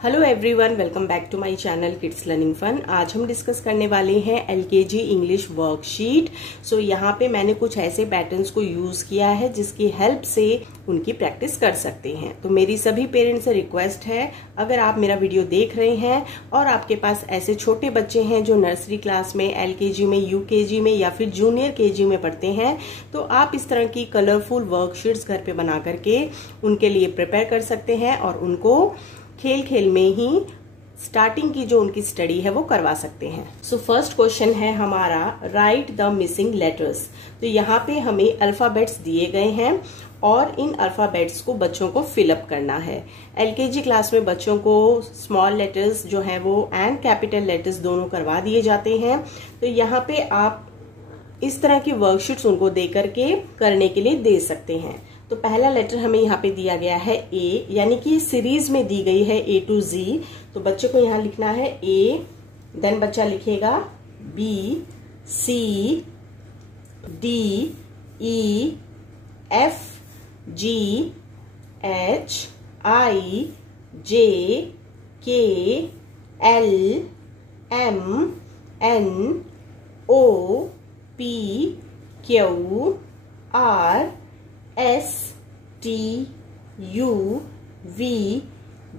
Hello everyone, welcome back to my channel kids learning fun. आज हम discuss करने वाले हैं एलकेजी इंग्लिश वर्कशीट। सो यहाँ पे मैंने कुछ ऐसे पैटर्न्स को यूज किया है जिसकी हेल्प से उनकी प्रैक्टिस कर सकते हैं। तो मेरी सभी पेरेंट्स से रिक्वेस्ट है, अगर आप मेरा वीडियो देख रहे हैं और आपके पास ऐसे छोटे बच्चे हैं जो नर्सरी क्लास में, एलकेजी में, यूकेजी में या फिर जूनियर केजी में पढ़ते हैं, तो आप इस तरह की कलरफुल वर्कशीट्स घर पे बना करके उनके लिए प्रिपेयर कर सकते हैं और उनको खेल खेल में ही स्टार्टिंग की जो उनकी स्टडी है वो करवा सकते हैं। सो फर्स्ट क्वेश्चन है हमारा, राइट द मिसिंग लेटर्स। तो यहाँ पे हमें अल्फाबेट्स दिए गए हैं और इन अल्फाबेट्स को बच्चों को फिलअप करना है। एलकेजी क्लास में बच्चों को स्मॉल लेटर्स जो है वो एंड कैपिटल लेटर्स दोनों करवा दिए जाते हैं। तो यहाँ पे आप इस तरह की वर्कशीट्स उनको दे करके करने के लिए दे सकते हैं। तो पहला लेटर हमें यहाँ पे दिया गया है ए, यानी कि सीरीज में दी गई है ए टू जी। तो बच्चे को यहाँ लिखना है ए, देन बच्चा लिखेगा B, C, D, E, F, G, H, I, J, K, L, M, N, O, P, Q, R, S, T, U, V,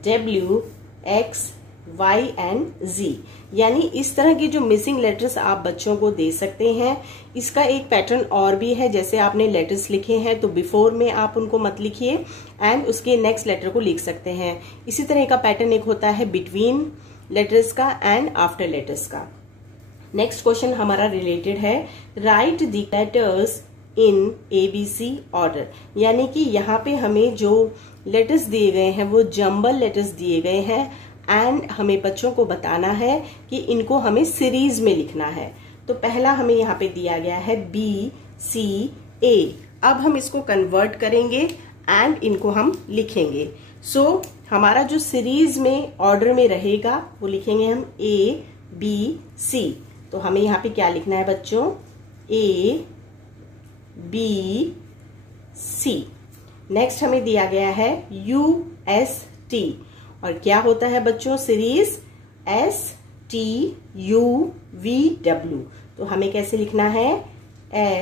W, X, Y and Z. यानी इस तरह की जो मिसिंग लेटर्स आप बच्चों को दे सकते हैं। इसका एक पैटर्न और भी है, जैसे आपने लेटर्स लिखे हैं तो बिफोर में आप उनको मत लिखिए एंड उसके नेक्स्ट लेटर को लिख सकते हैं। इसी तरह का पैटर्न एक होता है बिटवीन लेटर्स का एंड आफ्टर लेटर्स का। नेक्स्ट क्वेश्चन हमारा रिलेटेड है, right the letters in ABC order. यानी कि यहाँ पे हमें जो लेटर्स दिए गए हैं वो जंबल लेटर्स दिए गए हैं एंड हमें बच्चों को बताना है कि इनको हमें सीरीज में लिखना है। तो पहला हमें यहाँ पे दिया गया है BCA। अब हम इसको कन्वर्ट करेंगे एंड इनको हम लिखेंगे। सो हमारा जो सीरीज में ऑर्डर में रहेगा वो लिखेंगे हम ABC। तो हमें यहाँ पे क्या लिखना है बच्चों, A, B, C। नेक्स्ट हमें दिया गया है UST और क्या होता है बच्चों सीरीज STUVW। तो हमें कैसे लिखना है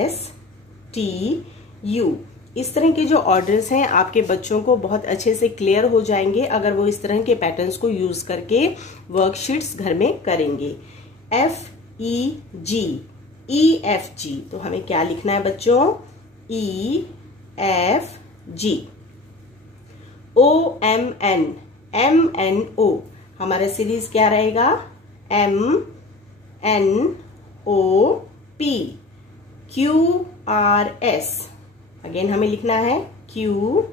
STU। इस तरह के जो ऑर्डर्स हैं आपके बच्चों को बहुत अच्छे से क्लियर हो जाएंगे अगर वो इस तरह के पैटर्न्स को यूज करके वर्कशीट्स घर में करेंगे। FEG, EFG। तो हमें क्या लिखना है बच्चों, EFG। OMN, MNO। हमारा सीरीज क्या रहेगा, MNOP। QRS, अगेन हमें लिखना है QRS।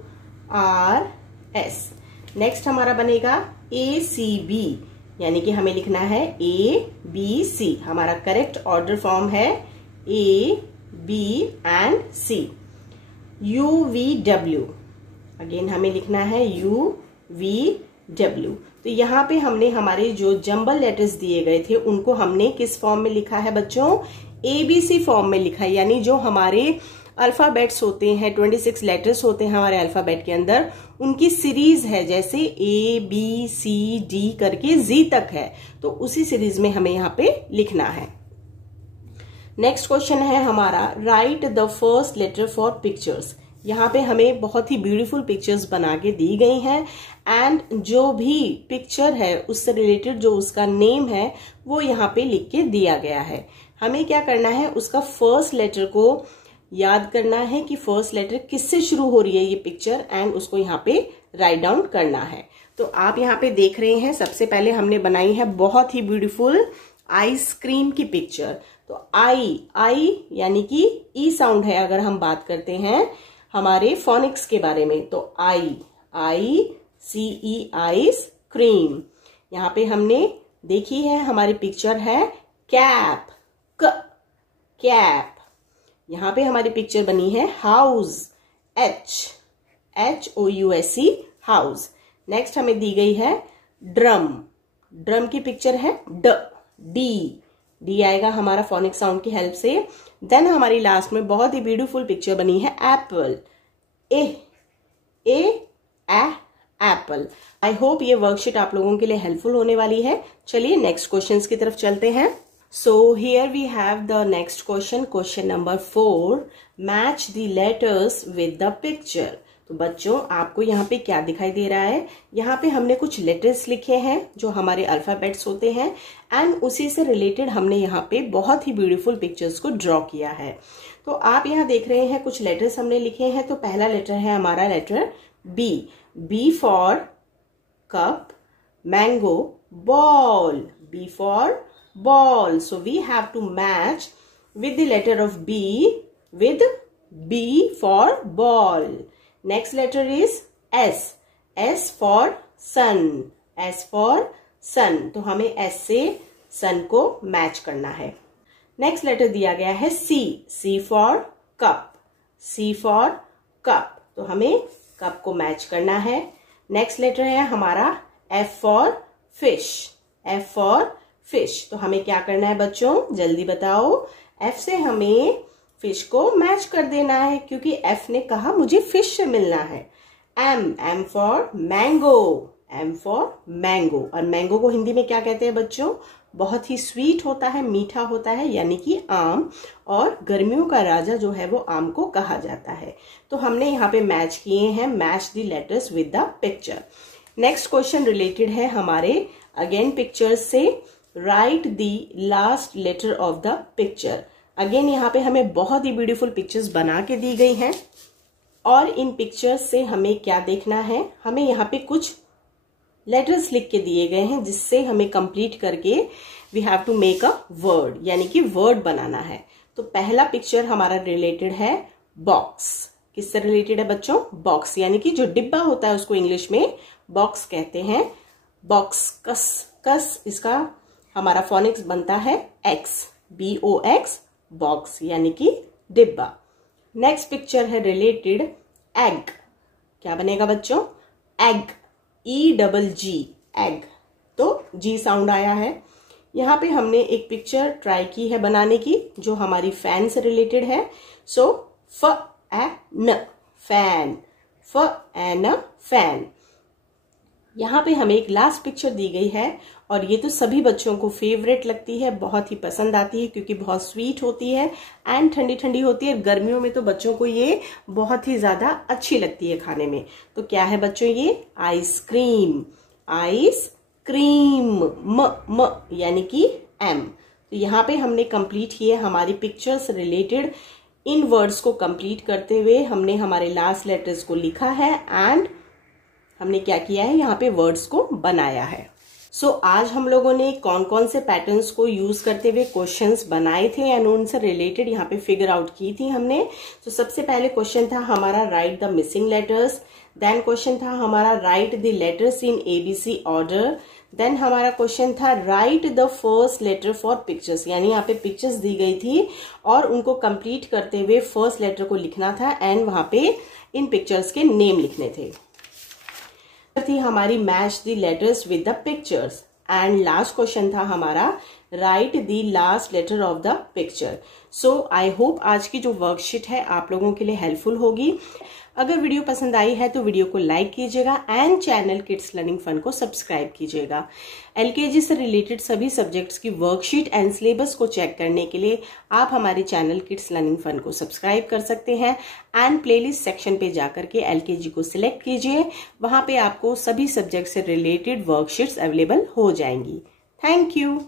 नेक्स्ट हमारा बनेगा ACB, यानी कि हमें लिखना है ABC। हमारा करेक्ट ऑर्डर फॉर्म है A, B and C। UVW, again हमें लिखना है UVW। तो यहाँ पे हमने हमारे जो जंबल लेटर्स दिए गए थे उनको हमने किस फॉर्म में लिखा है बच्चों, ABC फॉर्म में लिखा है। यानी जो हमारे अल्फाबेट्स होते हैं, 26 लेटर्स होते हैं हमारे अल्फाबेट के अंदर, उनकी सीरीज है, जैसे ABCD करके Z तक है, तो उसी सीरीज में हमें यहाँ पे लिखना है। नेक्स्ट क्वेश्चन है हमारा, write the first letter for pictures. यहाँ पे हमें बहुत ही ब्यूटीफुल पिक्चर्स बना के दी गई हैं एंड जो भी पिक्चर है उससे रिलेटेड जो उसका नेम है वो यहाँ पे लिख के दिया गया है। हमें क्या करना है, उसका फर्स्ट लेटर को याद करना है कि फर्स्ट लेटर किससे शुरू हो रही है ये पिक्चर एंड उसको यहाँ पे राइट डाउन करना है। तो आप यहाँ पे देख रहे हैं, सबसे पहले हमने बनाई है बहुत ही ब्यूटीफुल आइसक्रीम की पिक्चर। तो आई यानी कि ई साउंड है अगर हम बात करते हैं हमारे फोनिक्स के बारे में, तो ICE आइस क्रीम। यहाँ पे हमने देखी है हमारी पिक्चर है कैप, कैप। यहाँ पे हमारी पिक्चर बनी है हाउस, HOUSE हाउस। नेक्स्ट हमें दी गई है ड्रम, ड्रम की पिक्चर है डी आएगा हमारा फोनिक साउंड की हेल्प से। देन हमारी लास्ट में बहुत ही ब्यूटीफुल पिक्चर बनी है Apple, A Apple. I hope ये वर्कशीट आप लोगों के लिए हेल्पफुल होने वाली है। चलिए नेक्स्ट क्वेश्चंस की तरफ चलते हैं। So here we have the next question, question number 4, match the letters with the picture. तो बच्चों आपको यहाँ पे क्या दिखाई दे रहा है, यहाँ पे हमने कुछ लेटर्स लिखे हैं जो हमारे अल्फाबेट्स होते हैं एंड उसी से रिलेटेड हमने यहाँ पे बहुत ही ब्यूटीफुल पिक्चर्स को ड्रॉ किया है। तो आप यहाँ देख रहे हैं कुछ लेटर्स हमने लिखे हैं। तो पहला लेटर है हमारा letter B, B for cup, mango, ball, B for ball. So we have to match with the letter of B with B for ball. Next letter is S, S for sun, S for sun. तो हमें S से sun को match करना है। Next letter दिया गया है C, C for cup, C for cup. तो हमें कप को मैच करना है। नेक्स्ट लेटर है हमारा F for fish, F for fish. तो हमें क्या करना है बच्चों, जल्दी बताओ। एफ से हमें फिश को मैच कर देना है क्योंकि एफ ने कहा मुझे फिश से मिलना है। M, M for mango, M for mango. और मैंगो को हिंदी में क्या कहते हैं बच्चों, बहुत ही स्वीट होता है, मीठा होता है, यानी कि आम। और गर्मियों का राजा जो है वो आम को कहा जाता है। तो हमने यहाँ पे मैच किए हैं, match the letters with the picture. Next question related है हमारे अगेन पिक्चर्स से। Write the last letter of the picture. Again यहाँ पे हमें बहुत ही ब्यूटीफुल पिक्चर्स बना के दी गई हैं और इन पिक्चर्स से हमें क्या देखना है, हमें यहाँ पे कुछ लेटर्स लिख के दिए गए हैं जिससे हमें कंप्लीट करके we have to make a word, यानी कि वर्ड बनाना है। तो पहला पिक्चर हमारा रिलेटेड है बॉक्स। किससे रिलेटेड है बच्चों, बॉक्स, यानी कि जो डिब्बा होता है उसको इंग्लिश में बॉक्स कहते हैं। बॉक्स, कस, कस इसका हमारा फोनिक्स बनता है एक्स, BOX, बॉक्स यानी कि डिब्बा। नेक्स्ट पिक्चर है रिलेटेड एग। क्या बनेगा बच्चों, एग, EGG, एग। तो जी साउंड आया है। यहाँ पे हमने एक पिक्चर ट्राई की है बनाने की जो हमारी फैन से रिलेटेड है। सो फैन, फैन, फैन, फैन। यहाँ पे हमें एक लास्ट पिक्चर दी गई है और ये तो सभी बच्चों को फेवरेट लगती है, बहुत ही पसंद आती है क्योंकि बहुत स्वीट होती है एंड ठंडी ठंडी होती है। गर्मियों में तो बच्चों को ये बहुत ही ज्यादा अच्छी लगती है खाने में। तो क्या है बच्चों, ये आइसक्रीम, आइसक्रीम, म यानी कि एम। तो यहाँ पे हमने कंप्लीट किए हमारी पिक्चर्स रिलेटेड। इन वर्ड्स को कंप्लीट करते हुए हमने हमारे लास्ट लेटर्स को लिखा है एंड हमने क्या किया है, यहाँ पे वर्ड्स को बनाया है। सो आज हम लोगों ने कौन कौन से पैटर्न्स को यूज करते हुए क्वेश्चंस बनाए थे एंड उनसे रिलेटेड यहाँ पे फिगर आउट की थी हमने। तो सबसे पहले क्वेश्चन था हमारा write the missing letters. Then question था हमारा write the letters in ABC order. Then हमारा क्वेश्चन था write the first letter for pictures, यानी यहाँ पे पिक्चर्स दी गई थी और उनको कंप्लीट करते हुए फर्स्ट लेटर को लिखना था एंड वहां पे इन पिक्चर्स के नेम लिखने थे। थी हमारी match the letters with the pictures and last question था हमारा write the last letter of the picture. So I hope आज की जो वर्कशीट है आप लोगों के लिए हेल्पफुल होगी। अगर वीडियो पसंद आई है तो वीडियो को लाइक कीजिएगा and channel kids learning fun को सब्सक्राइब कीजिएगा। LKG से रिलेटेड सभी सब्जेक्ट्स की वर्कशीट एंड सिलेबस को चेक करने के लिए आप हमारे चैनल किड्स लर्निंग फन को सब्सक्राइब कर सकते हैं एंड प्लेलिस्ट सेक्शन पे जाकर के LKG को सिलेक्ट कीजिए। वहां पे आपको सभी सब्जेक्ट से रिलेटेड वर्कशीट्स अवेलेबल हो जाएंगी। Thank you.